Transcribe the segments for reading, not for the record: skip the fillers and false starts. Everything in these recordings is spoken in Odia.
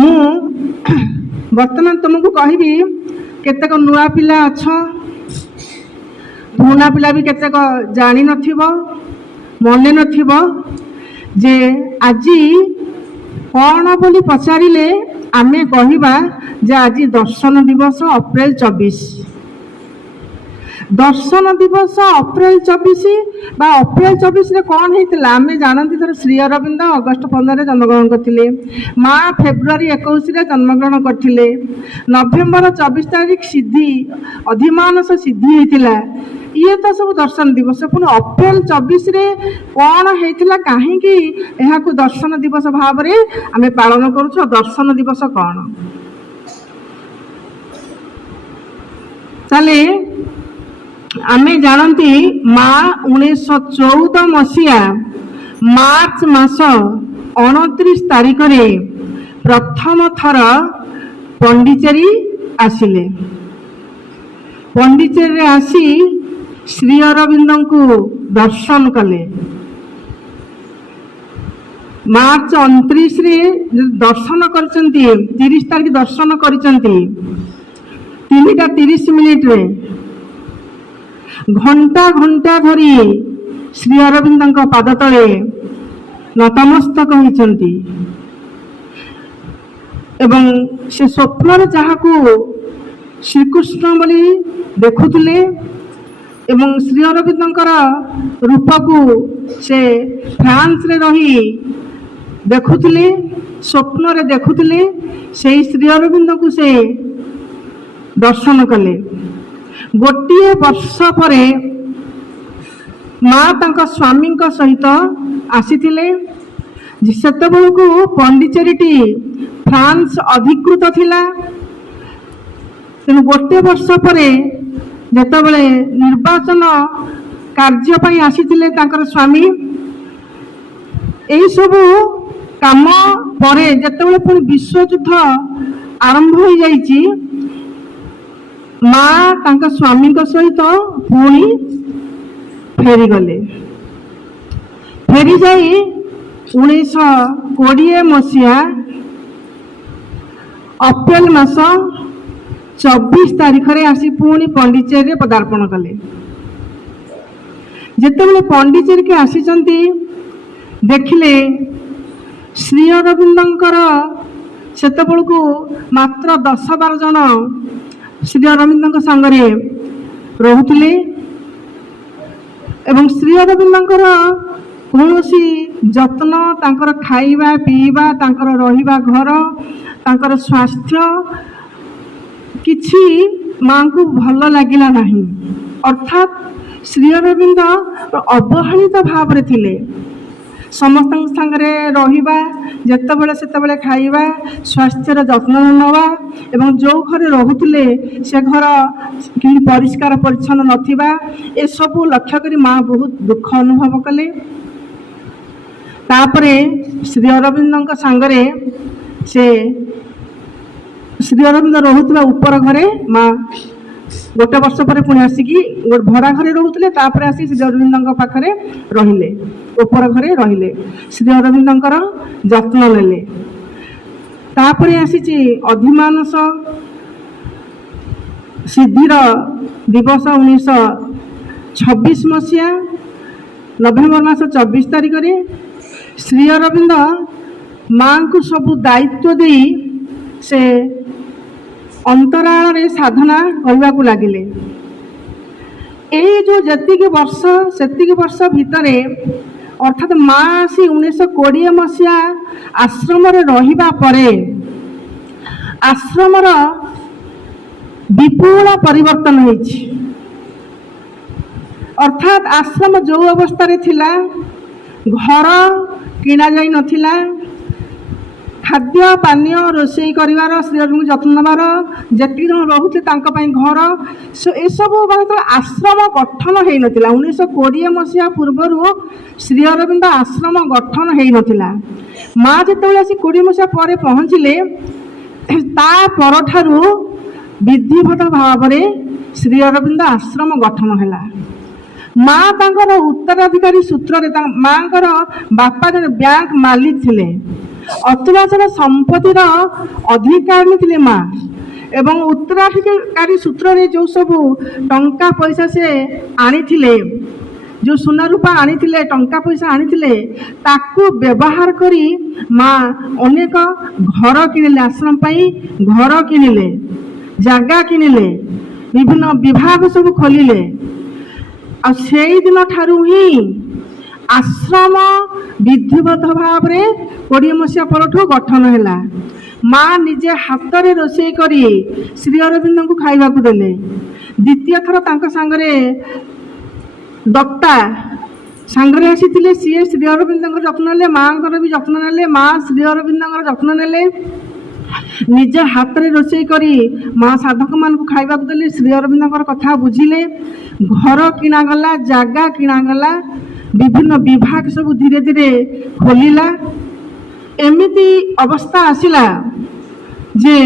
ମୁଁ ବର୍ତ୍ତମାନ ତୁମକୁ କହିବି, କେତେକ ନୂଆ ପିଲା ଅଛ, ପୁରୁଣା ପିଲା ବି କେତେକ ଜାଣିନଥିବ, ମନେ ନଥିବ ଯେ ଆଜି କ'ଣ ବୋଲି ପଚାରିଲେ ଆମେ କହିବା ଯେ ଆଜି ଦର୍ଶନ ଦିବସ ଅପ୍ରେଲ 24। ଦର୍ଶନ ଦିବସ ଅପ୍ରେଲ 24 ବା ଅପ୍ରେଲ 24ରେ କ'ଣ ହେଇଥିଲା ଆମେ ଜାଣନ୍ତି। ଧର ଶ୍ରୀ ଅରବିନ୍ଦ ଅଗଷ୍ଟ 15ରେ ଜନ୍ମଗ୍ରହଣ କରିଥିଲେ, ମା ଫେବୃଆରୀ 21ରେ ଜନ୍ମଗ୍ରହଣ କରିଥିଲେ, ନଭେମ୍ବର 24 ତାରିଖ ସିଦ୍ଧି ଅଧିମାନସ ସିଦ୍ଧି ହେଇଥିଲା। ଇଏ ତ ସବୁ ଦର୍ଶନ ଦିବସ। ପୁଣି ଅପ୍ରେଲ 24ରେ କ'ଣ ହେଇଥିଲା, କାହିଁକି ଏହାକୁ ଦର୍ଶନ ଦିବସ ଭାବରେ ଆମେ ପାଳନ କରୁଛୁ? ଦର୍ଶନ ଦିବସ କ'ଣ? ତାହେଲେ ଆମେ ଜାଣନ୍ତି ମା 1914 ମସିହା ମାର୍ଚ୍ଚ ମାସ 29 ତାରିଖରେ ପ୍ରଥମ ଥର ପଣ୍ଡିଚେରୀ ଆସିଲେ। ପଣ୍ଡିଚେରୀରେ ଆସି ଶ୍ରୀ ଅରବିନ୍ଦଙ୍କୁ ଦର୍ଶନ କଲେ। ମାର୍ଚ୍ଚ 29ରେ ଦର୍ଶନ କରିଛନ୍ତି, 30 ତାରିଖ ଦର୍ଶନ କରିଛନ୍ତି 3ଟା 30 ଘଣ୍ଟା ଘଣ୍ଟା ଧରି ଶ୍ରୀ ଅରବିନ୍ଦଙ୍କ ପାଦ ତଳେ ନତମସ୍ତକ ହୋଇଛନ୍ତି ଏବଂ ସେ ସ୍ୱପ୍ନରେ ଯାହାକୁ ଶ୍ରୀକୃଷ୍ଣ ବୋଲି ଦେଖୁଥିଲେ ଏବଂ ଶ୍ରୀ ଅରବିନ୍ଦଙ୍କର ରୂପକୁ ସେ ଫ୍ରାନ୍ସରେ ରହି ଦେଖୁଥିଲେ, ସ୍ୱପ୍ନରେ ଦେଖୁଥିଲେ, ସେହି ଶ୍ରୀ ଅରବିନ୍ଦଙ୍କୁ ସେ ଦର୍ଶନ କଲେ। ଗୋଟିଏ ବର୍ଷ ପରେ ମା ତାଙ୍କ ସ୍ୱାମୀଙ୍କ ସହିତ ଆସିଥିଲେ। ସେତେବେଳକୁ ପଣ୍ଡିଚେରୀଟି ଫ୍ରାନ୍ସ ଅଧିକୃତ ଥିଲା। ତେଣୁ ଗୋଟିଏ ବର୍ଷ ପରେ ଯେତେବେଳେ ନିର୍ବାଚନ କାର୍ଯ୍ୟ ପାଇଁ ଆସିଥିଲେ ତାଙ୍କର ସ୍ୱାମୀ, ଏହିସବୁ କାମ ପରେ ଯେତେବେଳେ ପୁଣି ବିଶ୍ୱଯୁଦ୍ଧ ଆରମ୍ଭ ହୋଇଯାଇଛି, ମା ତାଙ୍କ ସ୍ୱାମୀଙ୍କ ସହିତ ପୁଣି ଫେରିଗଲେ। ଫେରିଯାଇ 1920 ମସିହା ଅପ୍ରେଲ ମାସ 24 ତାରିଖରେ ଆସି ପୁଣି ପଣ୍ଡିଚେରୀରେ ପଦାର୍ପଣ କଲେ। ଯେତେବେଳେ ପଣ୍ଡିଚେରୀକି ଆସିଛନ୍ତି, ଦେଖିଲେ ଶ୍ରୀ ଅରବିନ୍ଦଙ୍କର ସେତେବେଳକୁ ମାତ୍ର 10-12 ଜଣ ଶ୍ରୀ ଅରବିନ୍ଦଙ୍କ ସାଙ୍ଗରେ ରହୁଥିଲେ ଏବଂ ଶ୍ରୀ ଅରବିନ୍ଦଙ୍କର କୌଣସି ଯତ୍ନ, ତାଙ୍କର ଖାଇବା ପିଇବା, ତାଙ୍କର ରହିବା ଘର, ତାଙ୍କର ସ୍ୱାସ୍ଥ୍ୟ କିଛି ମାଙ୍କୁ ଭଲ ଲାଗିଲା ନାହିଁ। ଅର୍ଥାତ୍ ଶ୍ରୀ ଅରବିନ୍ଦ ଅବହେଳିତ ଭାବରେ ଥିଲେ। ସମସ୍ତଙ୍କ ସାଙ୍ଗରେ ରହିବା, ଯେତେବେଳେ ସେତେବେଳେ ଖାଇବା, ସ୍ୱାସ୍ଥ୍ୟର ଯତ୍ନ ନେବା ଏବଂ ଯେଉଁ ଘରେ ରହୁଥିଲେ ସେ ଘର କେମିତି ପରିଷ୍କାର ପରିଚ୍ଛନ୍ନ ନଥିବା, ଏସବୁ ଲକ୍ଷ୍ୟ କରି ମା ବହୁତ ଦୁଃଖ ଅନୁଭବ କଲେ। ତାପରେ ଶ୍ରୀ ଅରବିନ୍ଦଙ୍କ ସାଙ୍ଗରେ ସେ ଶ୍ରୀ ଅରବିନ୍ଦ ରହୁଥିବା ଉପର ଘରେ ମା ଗୋଟେ ବର୍ଷ ପରେ ପୁଣି ଆସିକି ଭଡ଼ା ଘରେ ରହୁଥିଲେ। ତାପରେ ଆସି ଶ୍ରୀ ଅରବିନ୍ଦଙ୍କ ପାଖରେ ରହିଲେ, ଉପର ଘରେ ରହିଲେ, ଶ୍ରୀ ଅରବିନ୍ଦଙ୍କର ଯତ୍ନ ନେଲେ। ତାପରେ ଆସିଛି ଅଧିମାନସ ସିଦ୍ଧିର ଦିବସ 1926 ମସିହା ନଭେମ୍ବର ମାସ 24 ତାରିଖରେ ଶ୍ରୀ ଅରବିନ୍ଦ ମାଙ୍କୁ ସବୁ ଦାୟିତ୍ୱ ଦେଇ ସେ ଅନ୍ତରାଳରେ ସାଧନା କରିବାକୁ ଲାଗିଲେ। ଏଇ ଯେଉଁ ଯେତିକି ବର୍ଷ ସେତିକି ବର୍ଷ ଭିତରେ ଅର୍ଥାତ୍ ମା ଆସି 1920 ମସିହା ଆଶ୍ରମରେ ରହିବା ପରେ ଆଶ୍ରମର ବିପୁଳ ପରିବର୍ତ୍ତନ ହୋଇଛି। ଅର୍ଥାତ୍ ଆଶ୍ରମ ଯେଉଁ ଅବସ୍ଥାରେ ଥିଲା, ଘର କିଣାଯାଇ ନଥିଲା, ଖାଦ୍ୟ ପାନୀୟ ରୋଷେଇ କରିବାର, ଶ୍ରୀ ଅରବିନ୍ଦଙ୍କୁ ଯତ୍ନ ନେବାର, ଯେତିକି ଜଣ ରହୁଥିଲେ ତାଙ୍କ ପାଇଁ ଘର, ଏସବୁ ଆଶ୍ରମ ଗଠନ ହେଇନଥିଲା। 1920 ମସିହା ପୂର୍ବରୁ ଶ୍ରୀ ଅରବିନ୍ଦ ଆଶ୍ରମ ଗଠନ ହେଇନଥିଲା। ମା ଯେତେବେଳେ ଆସି 20 ମସିହା ପରେ ପହଞ୍ଚିଲେ, ତା ପରଠାରୁ ବିଧିବଦ୍ଧ ଭାବରେ ଶ୍ରୀ ଅରବିନ୍ଦ ଆଶ୍ରମ ଗଠନ ହେଲା। ମା ତାଙ୍କର ଉତ୍ତରାଧିକାରୀ ସୂତ୍ରରେ, ମାଙ୍କର ବାପା ଜଣେ ବ୍ୟାଙ୍କ ମାଲିକ ଥିଲେ। ଅତୁଳାଚଳ ସମ୍ପତ୍ତିର ଅଧିକାରିଣୀ ଥିଲେ ମା ଏବଂ ଉତ୍ତରାଧିକାରୀ ସୂତ୍ରରେ ଯେଉଁ ସବୁ ଟଙ୍କା ପଇସା ସେ ଆଣିଥିଲେ, ଯେଉଁ ସୁନା ରୂପା ଆଣିଥିଲେ, ଟଙ୍କା ପଇସା ଆଣିଥିଲେ, ତାକୁ ବ୍ୟବହାର କରି ମା ଅନେକ ଘର କିଣିଲେ, ଆଶ୍ରମ ପାଇଁ ଘର କିଣିଲେ, ଜାଗା କିଣିଲେ, ବିଭିନ୍ନ ବିଭାଗ ସବୁ ଖୋଲିଲେ। ଆଉ ସେଇଦିନ ଠାରୁ ହିଁ ଆଶ୍ରମ ବିଧିବଦ୍ଧ ଭାବରେ 20 ମସିହା ପରଠୁ ଗଠନ ହେଲା। ମା ନିଜେ ହାତରେ ରୋଷେଇ କରି ଶ୍ରୀ ଅରବିନ୍ଦଙ୍କୁ ଖାଇବାକୁ ଦେଲେ। ଦ୍ୱିତୀୟ ଥର ତାଙ୍କ ସାଙ୍ଗରେ ଦତ୍ତା ସାଙ୍ଗରେ ଆସିଥିଲେ, ସିଏ ଶ୍ରୀ ଅରବିନ୍ଦଙ୍କର ଯତ୍ନ ନେଲେ, ମାଙ୍କର ବି ଯତ୍ନ ନେଲେ, ମା ଶ୍ରୀ ଅରବିନ୍ଦଙ୍କର ଯତ୍ନ ନେଲେ। ନିଜ ହାତରେ ରୋଷେଇ କରି ମା ସାଧକମାନଙ୍କୁ ଖାଇବାକୁ ଦେଲେ, ଶ୍ରୀ ଅରବିନ୍ଦଙ୍କର କଥା ବୁଝିଲେ, ଘର କିଣାଗଲା, ଜାଗା କିଣାଗଲା, ବିଭିନ୍ନ ବିଭାଗ ସବୁ ଧୀରେ ଧୀରେ ଖୋଲିଲା। ଏମିତି ଅବସ୍ଥା ଆସିଲା ଯେ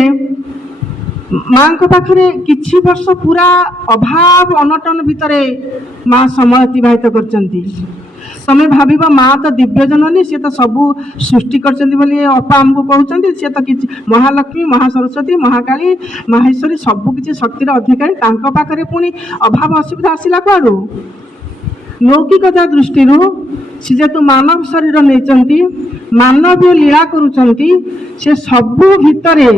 ମାଙ୍କ ପାଖରେ କିଛି ବର୍ଷ ପୁରା ଅଭାବ ଅନଟନ ଭିତରେ ମା ସମୟ ଅତିବାହିତ କରିଛନ୍ତି। ତମେ ଭାବିବ ମା ତ ଦିବ୍ୟ ଜନନୀ, ସିଏ ତ ସବୁ ସୃଷ୍ଟି କରିଛନ୍ତି ବୋଲି ଅପା ଆମକୁ କହୁଛନ୍ତି, ସିଏ ତ କିଛି ମହାଲକ୍ଷ୍ମୀ, ମହାସରସ୍ୱତୀ, ମହାକାଳୀ, ମାହେଶ୍ୱରୀ ସବୁ କିଛି ଶକ୍ତିର ଅଧିକାରୀ, ତାଙ୍କ ପାଖରେ ପୁଣି ଅଭାବ ଅସୁବିଧା ଆସିଲା କୁଆଡୁ? ଲୌକିକତା ଦୃଷ୍ଟିରୁ ସେ ଯେହେତୁ ମାନବ ଶରୀର ନେଇଛନ୍ତି, ମାନବୀୟ ଲୀଳା କରୁଛନ୍ତି, ସେ ସବୁ ଭିତରେ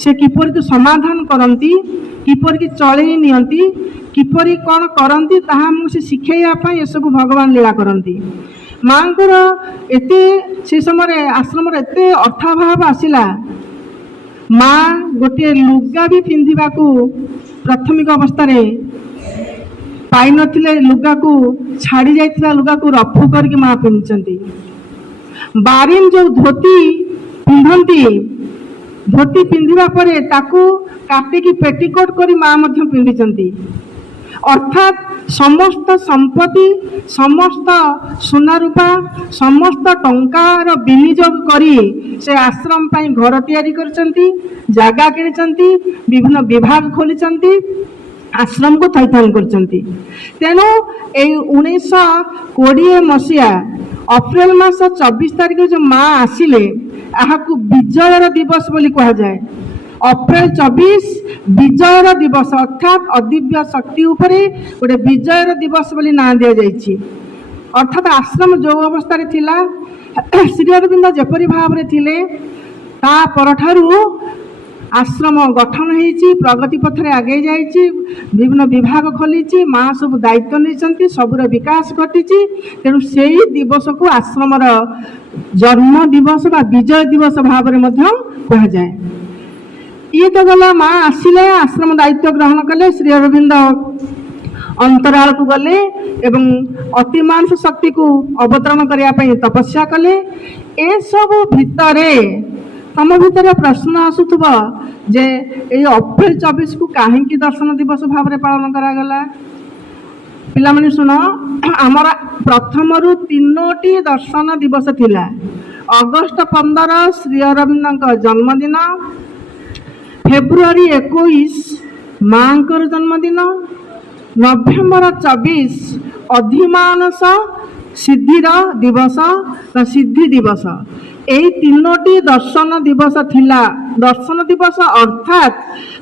ସେ କିପରି ସମାଧାନ କରନ୍ତି, କିପରି ଚଳେଇ ନିଅନ୍ତି, କିପରି କ'ଣ କରନ୍ତି, ତାହା ଆମକୁ ସେ ଶିଖେଇବା ପାଇଁ ଏସବୁ ଭଗବାନ ଲୀଳା କରନ୍ତି। ମାଙ୍କର ଏତେ ସେ ସମୟରେ ଆଶ୍ରମର ଏତେ ଅର୍ଥାଭାବ ଆସିଲା, ମା ଗୋଟିଏ ଲୁଗା ବି ପିନ୍ଧିବାକୁ ପ୍ରାଥମିକ ଅବସ୍ଥାରେ ପାଇନଥିଲେ। ଲୁଗାକୁ ଛାଡ଼ି ଯାଇଥିବା ଲୁଗାକୁ ରଫୁ କରିକି ମା ପିନ୍ଧିଛନ୍ତି। ବାରିନ ଯେଉଁ ଧୋତି ପିନ୍ଧନ୍ତି, ଧୋତି ପିନ୍ଧିବା ପରେ ତାକୁ କାଟିକି ପେଟିକୋଟ କରି ମା ମଧ୍ୟ ପିନ୍ଧିଛନ୍ତି। ଅର୍ଥାତ୍ ସମସ୍ତ ସମ୍ପତ୍ତି, ସମସ୍ତ ସୁନା ରୂପା, ସମସ୍ତ ଟଙ୍କାର ବିନିଯୋଗ କରି ସେ ଆଶ୍ରମ ପାଇଁ ଘର ତିଆରି କରିଛନ୍ତି, ଜାଗା କିଣିଛନ୍ତି, ବିଭିନ୍ନ ବିଭାଗ ଖୋଲିଛନ୍ତି, ଆଶ୍ରମକୁ ଥଇଥାନ କରିଛନ୍ତି। ତେଣୁ ଏଇ 1920 ମସିହା ଅପ୍ରେଲ ମାସ 24 ତାରିଖ ଯେଉଁ ମା ଆସିଲେ, ଏହାକୁ ବିଜୟର ଦିବସ ବୋଲି କୁହାଯାଏ। ଅପ୍ରେଲ 24 ବିଜୟର ଦିବସ, ଅର୍ଥାତ୍ ଅଦିବ୍ୟ ଶକ୍ତି ଉପରେ ଗୋଟେ ବିଜୟର ଦିବସ ବୋଲି ନାଁ ଦିଆଯାଇଛି। ଅର୍ଥାତ୍ ଆଶ୍ରମ ଯେଉଁ ଅବସ୍ଥାରେ ଥିଲା, ଶ୍ରୀ ଅରବିନ୍ଦ ଯେପରି ଭାବରେ ଥିଲେ, ତା ପରଠାରୁ ଆଶ୍ରମ ଗଠନ ହେଇଛି, ପ୍ରଗତି ପଥରେ ଆଗେଇ ଯାଇଛି, ବିଭିନ୍ନ ବିଭାଗ ଖୋଲିଛି, ମା ସବୁ ଦାୟିତ୍ୱ ନେଇଛନ୍ତି, ସବୁର ବିକାଶ ଘଟିଛି। ତେଣୁ ସେଇ ଦିବସକୁ ଆଶ୍ରମର ଜନ୍ମ ଦିବସ ବା ବିଜୟ ଦିବସ ଭାବରେ ମଧ୍ୟ କୁହାଯାଏ। ଇଏ ତ ଗଲା, ମା ଆସିଲେ, ଆଶ୍ରମ ଦାୟିତ୍ୱ ଗ୍ରହଣ କଲେ, ଶ୍ରୀ ଅରବିନ୍ଦ ଅନ୍ତରାଳକୁ ଗଲେ ଏବଂ ଅତିମାନସ ଶକ୍ତିକୁ ଅବତରଣ କରିବା ପାଇଁ ତପସ୍ୟା କଲେ। ଏସବୁ ଭିତରେ ତମ ଭିତରେ ପ୍ରଶ୍ନ ଆସୁଥିବ ଯେ ଏଇ ଅପ୍ରେଲ 24କୁ କାହିଁକି ଦର୍ଶନ ଦିବସ ଭାବରେ ପାଳନ କରାଗଲା? ପିଲାମାନେ ଶୁଣ, ଆମର ପ୍ରଥମରୁ 3ଟି ଦର୍ଶନ ଦିବସ ଥିଲା। ଅଗଷ୍ଟ 15 ଶ୍ରୀ ଅରବିନ୍ଦଙ୍କ ଜନ୍ମଦିନ, ଫେବୃଆରୀ 21 ମାଙ୍କର ଜନ୍ମଦିନ, ନଭେମ୍ବର 24 ଅଧିମାନସ ସିଦ୍ଧିର ଦିବସ ବା ସିଦ୍ଧି ଦିବସ। ଏହି 3ଟି ଦର୍ଶନ ଦିବସ ଥିଲା। ଦର୍ଶନ ଦିବସ ଅର୍ଥାତ୍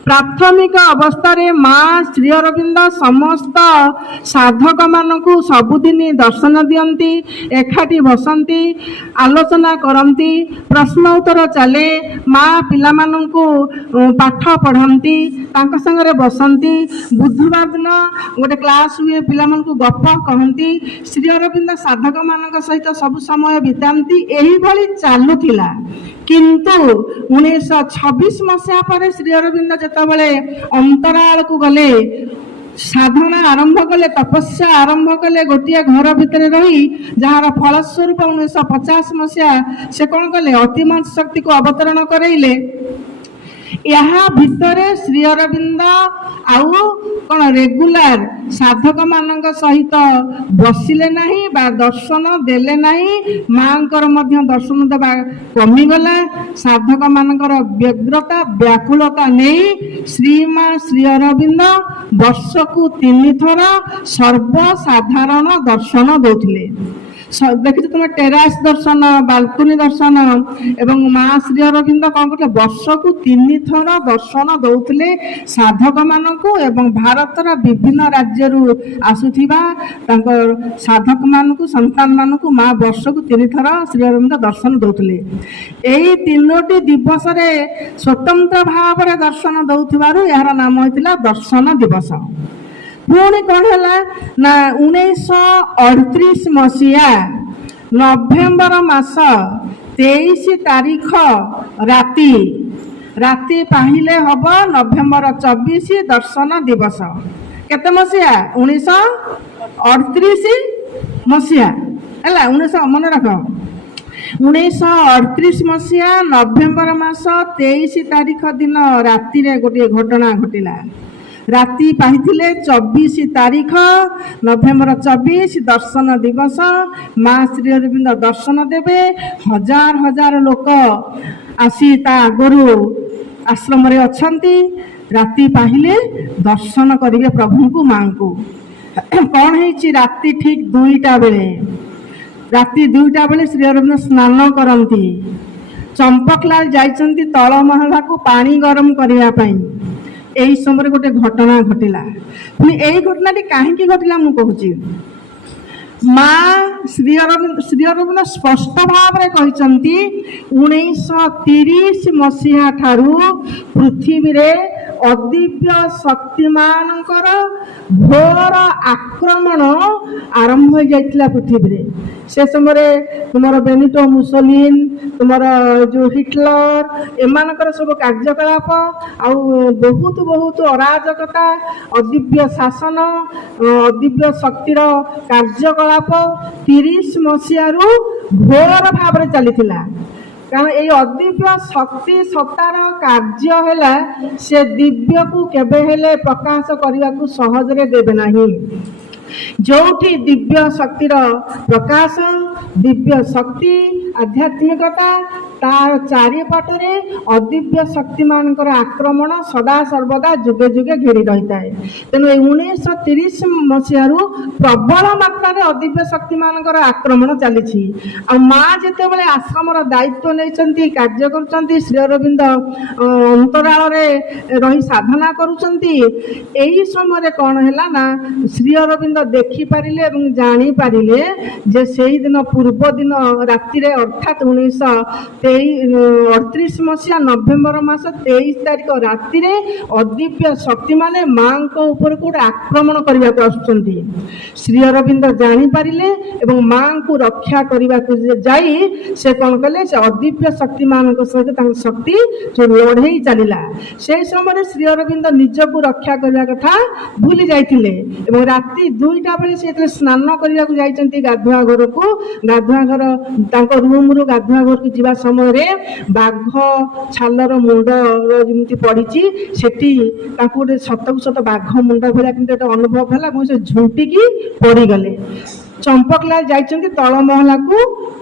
ପ୍ରାଥମିକ ଅବସ୍ଥାରେ ମା ଶ୍ରୀ ଅରବିନ୍ଦ ସମସ୍ତ ସାଧକମାନଙ୍କୁ ସବୁଦିନ ଦର୍ଶନ ଦିଅନ୍ତି, ଏକାଠି ବସନ୍ତି, ଆଲୋଚନା କରନ୍ତି, ପ୍ରଶ୍ନ ଉତ୍ତର ଚାଲେ, ମା ପିଲାମାନଙ୍କୁ ପାଠ ପଢ଼ାନ୍ତି, ତାଙ୍କ ସାଙ୍ଗରେ ବସନ୍ତି। ବୁଧବାର ଦିନ ଗୋଟେ କ୍ଲାସ୍ ହୁଏ, ପିଲାମାନଙ୍କୁ ଗପ କହନ୍ତି, ଶ୍ରୀ ଅରବିନ୍ଦ ସାଧକମାନଙ୍କ ସହିତ ସବୁ ସମୟ ବିତାନ୍ତି। ଏହିଭଳି ଚାଲୁଥିଲା। କିନ୍ତୁ 1926 ମସିହା ପରେ ଶ୍ରୀ ଅରବିନ୍ଦ ଯେତେବେଳେ ଅନ୍ତରାଳକୁ ଗଲେ, ସାଧନା ଆରମ୍ଭ କଲେ, ତପସ୍ୟା ଆରମ୍ଭ କଲେ, ଗୋଟିଏ ଘର ଭିତରେ ରହି, ଯାହାର ଫଳସ୍ୱରୂପ 1950 ମସିହା ସେ କ'ଣ କଲେ, ଅତିମାନସ ଶକ୍ତିକୁ ଅବତରଣ କରାଇଲେ। ଏହା ଭିତରେ ଶ୍ରୀ ଅରବିନ୍ଦ ଆଉ କ'ଣ ରେଗୁଲାର ସାଧକମାନଙ୍କ ସହିତ ବସିଲେ ନାହିଁ ବା ଦର୍ଶନ ଦେଲେ ନାହିଁ। ମାଙ୍କର ମଧ୍ୟ ଦର୍ଶନ ଦେବା କମିଗଲା। ସାଧକମାନଙ୍କର ବ୍ୟଗ୍ରତା ବ୍ୟାକୁଳତା ନେଇ ଶ୍ରୀମା ଶ୍ରୀ ଅରବିନ୍ଦ ବର୍ଷକୁ 3 ଥର ସର୍ବସାଧାରଣ ଦର୍ଶନ ଦେଉଥିଲେ। ଦେଖିଛ ତୁମେ ଟେରାସ ଦର୍ଶନ, ବାଲକୁନି ଦର୍ଶନ ଏବଂ ମା ଶ୍ରୀ ଅରବିନ୍ଦ କ'ଣ କରୁଥିଲେ, ବର୍ଷକୁ 3 ଥର ଦର୍ଶନ ଦଉଥିଲେ ସାଧକ ମାନଙ୍କୁ ଏବଂ ଭାରତର ବିଭିନ୍ନ ରାଜ୍ୟରୁ ଆସୁଥିବା ତାଙ୍କ ସାଧକ ମାନଙ୍କୁ, ସନ୍ତାନ ମାନଙ୍କୁ ମା ବର୍ଷକୁ 3 ଥର ଶ୍ରୀ ଅରବିନ୍ଦ ଦର୍ଶନ ଦଉଥିଲେ। ଏଇ 3ଟି ଦିବସରେ ସ୍ୱତନ୍ତ୍ର ଭାବରେ ଦର୍ଶନ ଦଉଥିବାରୁ ଏହାର ନାମ ହୋଇଥିଲା ଦର୍ଶନ ଦିବସ। ପୁଣି କ'ଣ ହେଲା ନା 1938 ମସିହା ନଭେମ୍ବର ମାସ 23 ତାରିଖ ରାତି ପାହିଲେ ହବ ନଭେମ୍ବର 24 ଦର୍ଶନ ଦିବସ। କେତେ ମସିହା? 1938 ମସିହା ହେଲା। 19 ମନେ ରଖ, 1938 ମସିହା ନଭେମ୍ବର ମାସ 23 ତାରିଖ ଦିନ ରାତିରେ ଗୋଟିଏ ଘଟଣା ଘଟିଲା। ରାତି ପାହିଥିଲେ 24 ତାରିଖ ନଭେମ୍ବର 24 ଦର୍ଶନ ଦିବସ। ମା ଶ୍ରୀ ଅରବିନ୍ଦ ଦର୍ଶନ ଦେବେ। ହଜାର ହଜାର ଲୋକ ଆସି ତା ଆଗରୁ ଆଶ୍ରମରେ ଅଛନ୍ତି। ରାତି ପାହିଲେ ଦର୍ଶନ କରିବେ ପ୍ରଭୁଙ୍କୁ, ମାଙ୍କୁ। କ'ଣ ହେଇଛି? ରାତି ଠିକ 2ଟା ବେଳେ, ରାତି 2ଟା ବେଳେ ଶ୍ରୀ ଅରବିନ୍ଦ ସ୍ନାନ କରନ୍ତି। ଚମ୍ପକଲାଲ ଯାଇଛନ୍ତି ତଳ ମହଲାକୁ ପାଣି ଗରମ କରିବା ପାଇଁ। ଏହି ସମୟରେ ଗୋଟେ ଘଟଣା ଘଟିଲା। ପୁଣି ଏଇ ଘଟଣାଟି କାହିଁକି ଘଟିଲା ମୁଁ କହୁଛି। ମା ଶ୍ରୀ ଅରବିନ୍ଦ ସ୍ପଷ୍ଟ ଭାବରେ କହିଛନ୍ତି 1930 ମସିହା ଠାରୁ ପୃଥିବୀରେ ଅଦିବ୍ୟ ଶକ୍ତିମାନଙ୍କର ଘୋର ଆକ୍ରମଣ ଆରମ୍ଭ ହୋଇଯାଇଥିଲା ପୃଥିବୀରେ। ସେ ସମୟରେ ତୁମର ବେନିଟୋ ମୁସୋଲିନ୍, ତୁମର ଯେଉଁ ହିଟଲର, ଏମାନଙ୍କର ସବୁ କାର୍ଯ୍ୟକଳାପ ଆଉ ବହୁତ ଅରାଜକତା, ଅଦିବ୍ୟ ଶାସନ, ଅଦିବ୍ୟ ଶକ୍ତିର କାର୍ଯ୍ୟକଳାପ 30 ମସିହାରୁ ଘୋର ଭାବରେ ଚାଲିଥିଲା। କାରଣ ଏଇ ଅଦିବ୍ୟ ଶକ୍ତି ସତ୍ତାର କାର୍ଯ୍ୟ ହେଲା, ସେ ଦିବ୍ୟକୁ କେବେ ହେଲେ ପ୍ରକାଶ କରିବାକୁ ସହଜରେ ଦେବେ ନାହିଁ। ଯୋଉଠି ଦିବ୍ୟ ଶକ୍ତିର ପ୍ରକାଶ, ଦିବ୍ୟ ଶକ୍ତି, ଆଧ୍ୟାତ୍ମିକତା, ତାର ଚାରିପଟରେ ଅଦିବ୍ୟ ଶକ୍ତିମାନଙ୍କର ଆକ୍ରମଣ ସଦା ସର୍ବଦା ଯୁଗେ ଯୁଗେ ଘେରି ରହିଥାଏ। ତେଣୁ ଏଇ 1930 ମସିହାରୁ ପ୍ରବଳ ମାତ୍ରାରେ ଅଦିବ୍ୟ ଶକ୍ତିମାନଙ୍କର ଆକ୍ରମଣ ଚାଲିଛି। ଆଉ ମା ଯେତେବେଳେ ଆଶ୍ରମର ଦାୟିତ୍ୱ ନେଇଛନ୍ତି, କାର୍ଯ୍ୟ କରୁଛନ୍ତି, ଶ୍ରୀ ଅରବିନ୍ଦ ଅନ୍ତରାଳରେ ରହି ସାଧନା କରୁଛନ୍ତି, ଏହି ସମୟରେ କ'ଣ ହେଲା ନା ଶ୍ରୀ ଅରବିନ୍ଦ ଦେଖିପାରିଲେ ଏବଂ ଜାଣିପାରିଲେ ଯେ ସେଇଦିନ ପୂର୍ବ ଦିନ ରାତିରେ ଅର୍ଥାତ୍ 1938 ମସିହା ନଭେମ୍ବର ମାସ 23 ତାରିଖ ରାତିରେ ଅଦିବ୍ୟ ଶକ୍ତିମାନେ ମାଙ୍କ ଉପରକୁ ଗୋଟେ ଆକ୍ରମଣ କରିବାକୁ ଆସୁଛନ୍ତି। ଶ୍ରୀ ଅରବିନ୍ଦ ଜାଣିପାରିଲେ ଏବଂ ମାଙ୍କୁ ରକ୍ଷା କରିବାକୁ ଯାଇ ସେ କ'ଣ କଲେ, ସେ ଅଦିବ୍ୟ ଶକ୍ତିମାନଙ୍କ ସହିତ ତାଙ୍କ ଶକ୍ତି ଲଢ଼େଇ ଚାଲିଲା। ସେହି ସମୟରେ ଶ୍ରୀ ଅରବିନ୍ଦ ନିଜକୁ ରକ୍ଷା କରିବା କଥା ଭୁଲି ଯାଇଥିଲେ ଏବଂ ରାତି 2ଟା ବେଳେ ସେ ଯେତେବେଳେ ସ୍ନାନ କରିବାକୁ ଯାଇଛନ୍ତି ଗାଧୁଆ ଘରକୁ, ଗାଧୁଆ ଘର ତାଙ୍କ ରୁମରୁ ଗାଧୁଆ ଘରକୁ ଯିବା ସମୟରେ ବାଘ ଛାଲର ମୁଣ୍ଡର ଯେମିତି ପଡ଼ିଛି, ସେଠି ତାଙ୍କୁ ଗୋଟେ ସତକୁ ସତ ବାଘ ମୁଣ୍ଡ ଭଳିଆ କିନ୍ତୁ ଗୋଟେ ଅନୁଭବ ହେଲା ଏବଂ ସେ ଝୁଣ୍ଟିକି ପଡ଼ିଗଲେ। ଚମ୍ପକଲାଲ ଯାଇଛନ୍ତି ତଳ ମହଲାକୁ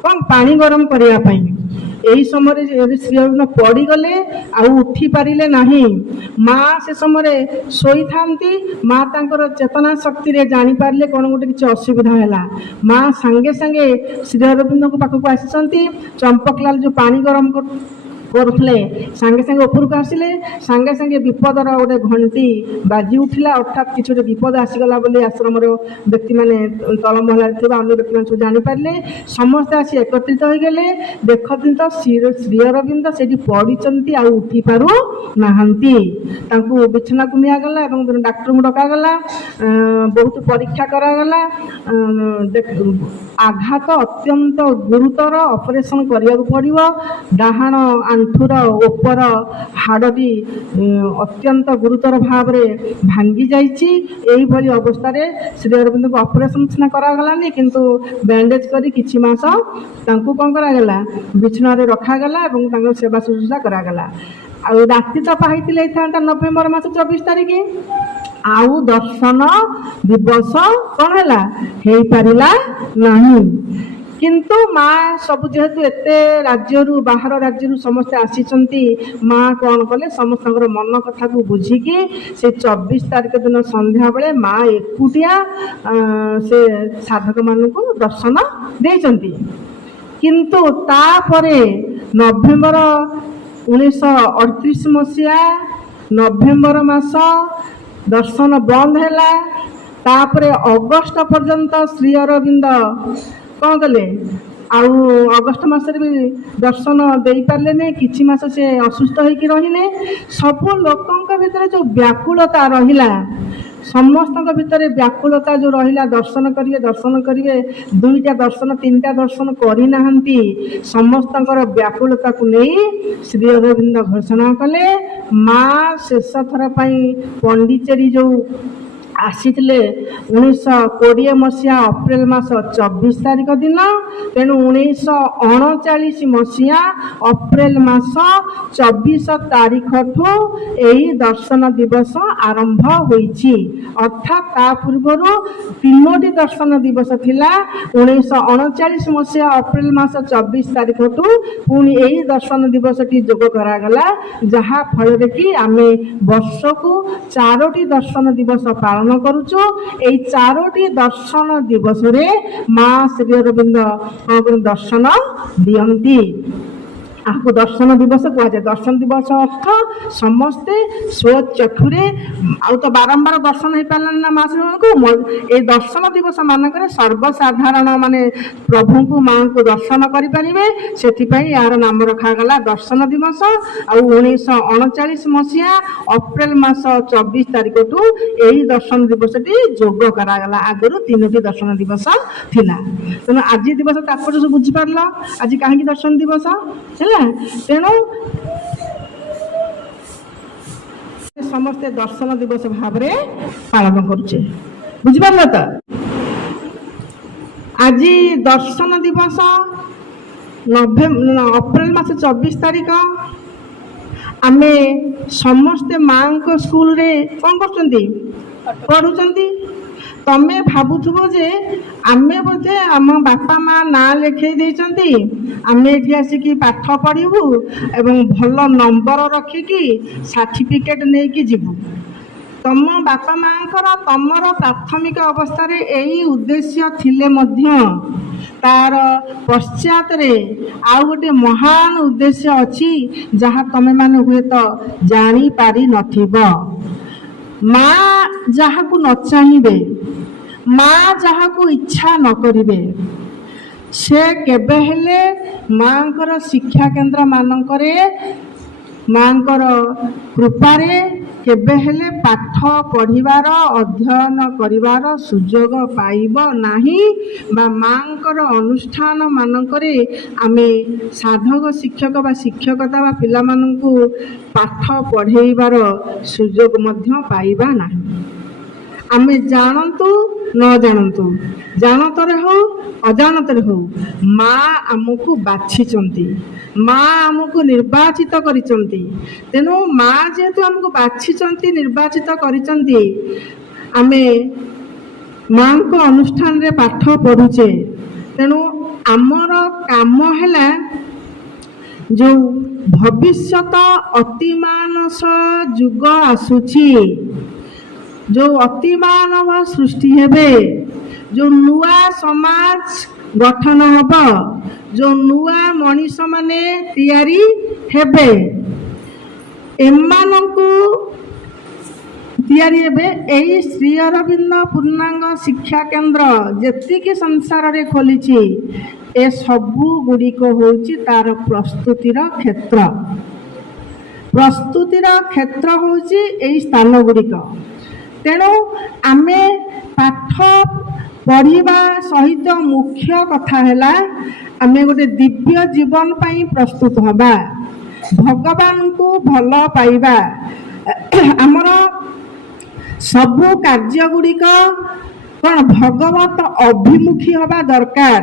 କ'ଣ ପାଣି ଗରମ କରିବା ପାଇଁ। ଏହି ସମୟରେ ଶ୍ରୀ ଅରବିନ୍ଦ ପଡ଼ିଗଲେ, ଆଉ ଉଠି ପାରିଲେ ନାହିଁ। ମା ସେ ସମୟରେ ଶୋଇଥାନ୍ତି। ମା ତାଙ୍କର ଚେତନା ଶକ୍ତିରେ ଜାଣିପାରିଲେ କ'ଣ ଗୋଟେ କିଛି ଅସୁବିଧା ହେଲା। ମା ସାଙ୍ଗେ ସାଙ୍ଗେ ଶ୍ରୀ ଅରବିନ୍ଦଙ୍କ ପାଖକୁ ଆସିଛନ୍ତି। ଚମ୍ପକଲାଲ ଯେଉଁ ପାଣି ଗରମ କରୁଥିଲେ ସାଙ୍ଗେ ସାଙ୍ଗେ ଉପରକୁ ଆସିଲେ। ସାଙ୍ଗେ ସାଙ୍ଗେ ବିପଦର ଗୋଟେ ଘଣ୍ଟି ବାଜି ଉଠିଲା, ଅର୍ଥାତ୍ କିଛି ଗୋଟେ ବିପଦ ଆସିଗଲା ବୋଲି ଆଶ୍ରମର ବ୍ୟକ୍ତିମାନେ, ତଳ ମହଲାରେ ଥିବା ଅନ୍ୟ ବ୍ୟକ୍ତିମାନେ ସବୁ ଜାଣିପାରିଲେ। ସମସ୍ତେ ଆସି ଏକତ୍ରିତ ହୋଇଗଲେ। ଦେଖନ୍ତି ତ ଶ୍ରୀ ଅରବିନ୍ଦ ସେଠି ପଡ଼ିଛନ୍ତି, ଆଉ ଉଠି ପାରୁନାହାନ୍ତି। ତାଙ୍କୁ ବିଛଣାକୁ ନିଆଗଲା ଏବଂ ଡାକ୍ତରଙ୍କୁ ଡକାଗଲା। ବହୁତ ପରୀକ୍ଷା କରାଗଲା। ଆଘାତ ଅତ୍ୟନ୍ତ ଗୁରୁତର, ଅପରେସନ କରିବାକୁ ପଡ଼ିବ। ଡାହାଣ ଆଣ୍ଠୁର ଉପର ହାଡ଼ଟି ଅତ୍ୟନ୍ତ ଗୁରୁତର ଭାବରେ ଭାଙ୍ଗି ଯାଇଛି। ଏଇଭଳି ଅବସ୍ଥାରେ ଶ୍ରୀ ଅରବିନ୍ଦଙ୍କୁ ଅପରେସନ ସିନା କରାଗଲାନି, କିନ୍ତୁ ବ୍ୟାଣ୍ଡେଜ କରି କିଛି ମାସ ତାଙ୍କୁ କ'ଣ କରାଗଲା, ବିଛଣାରେ ରଖାଗଲା ଏବଂ ତାଙ୍କର ସେବା ଶୁଶ୍ରୂଷା କରାଗଲା। ଆଉ ରାତି ତ ପାହିଥିଲେ ହେଇଥାନ୍ତା ନଭେମ୍ବର ମାସ 24 ତାରିଖ, ଆଉ ଦର୍ଶନ ଦିବସ କ'ଣ ହେଲା, ହେଇପାରିଲା ନାହିଁ। କିନ୍ତୁ ମା ସବୁ ଯେହେତୁ ଏତେ ରାଜ୍ୟରୁ ବାହାର ରାଜ୍ୟରୁ ସମସ୍ତେ ଆସିଛନ୍ତି, ମା କ'ଣ କଲେ ସମସ୍ତଙ୍କର ମନ କଥାକୁ ବୁଝିକି ସେ 24 ତାରିଖ ଦିନ ସନ୍ଧ୍ୟାବେଳେ ମା ଏକୁଟିଆ ସେ ସାଧକମାନଙ୍କୁ ଦର୍ଶନ ଦେଇଛନ୍ତି। କିନ୍ତୁ ତାପରେ ନଭେମ୍ବର 1938 ମସିହା ନଭେମ୍ବର ମାସ ଦର୍ଶନ ବନ୍ଦ ହେଲା। ତାପରେ ଅଗଷ୍ଟ ପର୍ଯ୍ୟନ୍ତ ଶ୍ରୀ ଅରବିନ୍ଦ କ'ଣ କଲେ, ଆଉ ଅଗଷ୍ଟ ମାସରେ ବି ଦର୍ଶନ ଦେଇପାରିଲେନି। କିଛି ମାସ ସେ ଅସୁସ୍ଥ ହେଇକି ରହିଲେ। ସବୁ ଲୋକଙ୍କ ଭିତରେ ଯେଉଁ ବ୍ୟାକୁଳତା ରହିଲା, ସମସ୍ତଙ୍କ ଭିତରେ ବ୍ୟାକୁଳତା ଯେଉଁ ରହିଲା, ଦର୍ଶନ କରିବେ, ଦୁଇଟା ଦର୍ଶନ ତିନିଟା ଦର୍ଶନ କରିନାହାନ୍ତି, ସମସ୍ତଙ୍କର ବ୍ୟାକୁଳତାକୁ ନେଇ ଶ୍ରୀ ଅରବିନ୍ଦ ଘୋଷଣା କଲେ, ମା ଶେଷ ଥର ପାଇଁ ପଣ୍ଡିଚେରୀ ଯେଉଁ ଆସିଥିଲେ 1920 ମସିହା ଅପ୍ରେଲ ମାସ 24 ତାରିଖ ଦିନ। ତେଣୁ 1939 ମସିହା ଅପ୍ରେଲ ମାସ 24 ତାରିଖଠୁ ଏହି ଦର୍ଶନ ଦିବସ ଆରମ୍ଭ ହୋଇଛି। ଅର୍ଥାତ୍ ତା ପୂର୍ବରୁ 3ଟି ଦର୍ଶନ ଦିବସ ଥିଲା। 1939 ମସିହା ଅପ୍ରେଲ ମାସ 24 ତାରିଖଠୁ ପୁଣି ଏହି ଦର୍ଶନ ଦିବସଟି ଯୋଗ କରାଗଲା, ଯାହା ଫଳରେ କି ଆମେ ବର୍ଷକୁ 4ଟି ଦର୍ଶନ ଦିବସ ପାଳନ କରୁଛୁ। এই 4ଟି ଦର୍ଶନ ଦିବସରେ ମା ଶ୍ରୀ ଅରବିନ୍ଦ ଦର୍ଶନ ଦିଅନ୍ତି। ଆକୁ ଦର୍ଶନ ଦିବସ କୁହାଯାଏ। ଦର୍ଶନ ଦିବସ ଅର୍ଥ ସମସ୍ତେ ସ୍ୱଚକ୍ଷୁରେ, ଆଉ ତ ବାରମ୍ବାର ଦର୍ଶନ ହେଇପାରିଲାନି ନା ମା ଶ୍ରୀଙ୍କୁ, এই ଦର୍ଶନ ଦିବସ ମାନଙ୍କରେ ସର୍ବସାଧାରଣ ମାନେ ପ୍ରଭୁଙ୍କୁ ମାଙ୍କୁ ଦର୍ଶନ କରିପାରିବେ। ସେଥିପାଇଁ ଏହାର ନାମ ରଖାଗଲା ଦର୍ଶନ ଦିବସ। ଆଉ 1939 ମସିହା ଅପ୍ରେଲ ମାସ 24 ତାରିଖଠୁ ଏହି ଦର୍ଶନ ଦିବସଟି ଯୋଗ କରାଗଲା। ଆଗରୁ 3ଟି ଦର୍ଶନ ଦିବସ ଥିଲା। ତେଣୁ ଆଜି ଦିବସ ତାତ୍ପର୍ଯ୍ୟ ସବୁ ବୁଝିପାରିଲ, ଆଜି କାହିଁକି ଦର୍ଶନ ଦିବସ ହେଲା। ତେଣୁ ସମସ୍ତେ ଦର୍ଶନ ଦିବସ ଭାବରେ ପାଳନ କରୁଛେ, ବୁଝିପାରିଲ ତ। ଆଜି ଦର୍ଶନ ଦିବସ ଅପ୍ରେଲ ମାସ 24 ତାରିଖ। ଆମେ ସମସ୍ତେ ମାଙ୍କ ସ୍କୁଲରେ କ'ଣ କରୁଛନ୍ତି, ପଢୁଛନ୍ତି। ତମେ ଭାବୁଥିବ ଯେ ଆମେ ବୋଧେ ଆମ ବାପା ମା ନାଁ ଲେଖେଇ ଦେଇଛନ୍ତି, ଆମେ ଏଠି ଆସିକି ପାଠ ପଢ଼ିବୁ ଏବଂ ଭଲ ନମ୍ବର ରଖିକି ସାର୍ଟିଫିକେଟ୍ ନେଇକି ଯିବୁ। ତମ ବାପା ମାଙ୍କର ତମର ପ୍ରାଥମିକ ଅବସ୍ଥାରେ ଏଇ ଉଦ୍ଦେଶ୍ୟ ଥିଲେ ମଧ୍ୟ ତାର ପଶ୍ଚାତରେ ଆଉ ଗୋଟେ ମହାନ ଉଦ୍ଦେଶ୍ୟ ଅଛି, ଯାହା ତମେମାନେ ହୁଏତ ଜାଣିପାରି ନଥିବ। ମା ଯାହାକୁ ନ ଚାହିଁବେ, ମା ଯାହାକୁ ଇଚ୍ଛା ନ କରିବେ, ସେ କେବେ ହେଲେ ମାଙ୍କର ଶିକ୍ଷା କେନ୍ଦ୍ର ମାନଙ୍କରେ ମାଙ୍କର କୃପାରେ କେବେ ହେଲେ ପାଠ ପଢ଼ିବାର, ଅଧ୍ୟୟନ କରିବାର ସୁଯୋଗ ପାଇବ ନାହିଁ। ବା ମାଙ୍କର ଅନୁଷ୍ଠାନ ମାନଙ୍କରେ ଆମେ ସାଧକ ଶିକ୍ଷକ ବା ଶିକ୍ଷକତା ବା ପିଲାମାନଙ୍କୁ ପାଠ ପଢ଼େଇବାର ସୁଯୋଗ ମଧ୍ୟ ପାଇବା ନାହିଁ। ଆମେ ଜାଣନ୍ତୁ ନ ଜାଣନ୍ତୁ, ଜାଣତରେ ହଉ ଅଜାଣତରେ ହଉ, ମା ଆମକୁ ବାଛିଛନ୍ତି, ମା ଆମକୁ ନିର୍ବାଚିତ କରିଛନ୍ତି। ତେଣୁ ମା ଯେହେତୁ ଆମକୁ ବାଛିଛନ୍ତି, ନିର୍ବାଚିତ କରିଛନ୍ତି, ଆମେ ମାଙ୍କ ଅନୁଷ୍ଠାନରେ ପାଠ ପଢୁଛେ। ତେଣୁ ଆମର କାମ ହେଲା ଯେଉଁ ଭବିଷ୍ୟତ ଅତିମାନସ ଯୁଗ ଆସୁଛି, ଯେଉଁ ଅତିମାନବ ସୃଷ୍ଟି ହେବେ, ଯେଉଁ ନୂଆ ସମାଜ ଗଠନ ହବ, ଯେଉଁ ନୂଆ ମଣିଷମାନେ ତିଆରି ହେବେ, ଏମାନଙ୍କୁ ତିଆରି ହେବେ ଏହି ଶ୍ରୀ ଅରବିନ୍ଦ ପୂର୍ଣ୍ଣାଙ୍ଗ ଶିକ୍ଷା କେନ୍ଦ୍ର ଯେତିକି ସଂସାରରେ ଖୋଲିଛି, ଏ ସବୁ ଗୁଡ଼ିକ ହେଉଛି ତାର ପ୍ରସ୍ତୁତିର କ୍ଷେତ୍ର। ପ୍ରସ୍ତୁତିର କ୍ଷେତ୍ର ହେଉଛି ଏହି ସ୍ଥାନ ଗୁଡ଼ିକ। ତେଣୁ ଆମେ ପାଠ ପଢ଼ିବା ସହିତ ମୁଖ୍ୟ କଥା ହେଲା ଆମେ ଗୋଟେ ଦିବ୍ୟ ଜୀବନ ପାଇଁ ପ୍ରସ୍ତୁତ ହେବା, ଭଗବାନଙ୍କୁ ଭଲ ପାଇବା। ଆମର ସବୁ କାର୍ଯ୍ୟ ଗୁଡ଼ିକ କ'ଣ ଭଗବତ ଅଭିମୁଖୀ ହେବା ଦରକାର।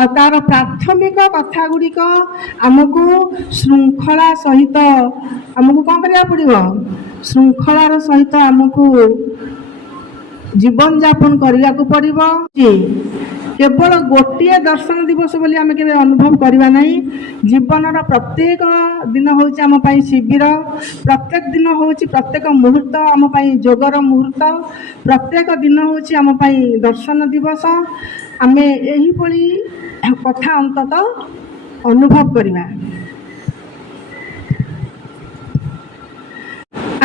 ଆଉ ତାର ପ୍ରାଥମିକ କଥା ଗୁଡ଼ିକ ଆମକୁ ଶୃଙ୍ଖଳା ସହିତ ଆମକୁ କ'ଣ କରିବାକୁ ପଡ଼ିବ, ଶୃଙ୍ଖଳାର ସହିତ ଆମକୁ ଜୀବନ ଯାପନ କରିବାକୁ ପଡ଼ିବ। केवल गोटे दर्शन दिवस बोली आम के अनुभव करवा ना जीवनर प्रत्येक दिन हूँ आम शिविर प्रत्येक दिन हूँ प्रत्येक मुहूर्त आम जोगर मुहूर्त प्रत्येक दिन हूँ आम दर्शन दिवस आम यही कथा अंततः अनुभव करवा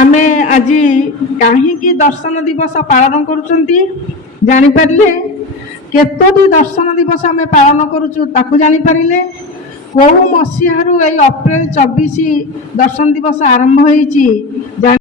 आम आज कहीं दर्शन दिवस पालन करुँच जापारे केतोटी दर्शन दिवस आम पालन करुचु ताकू जापारे कौ मसीह अप्रैल 24 दर्शन दिवस आरंभ होती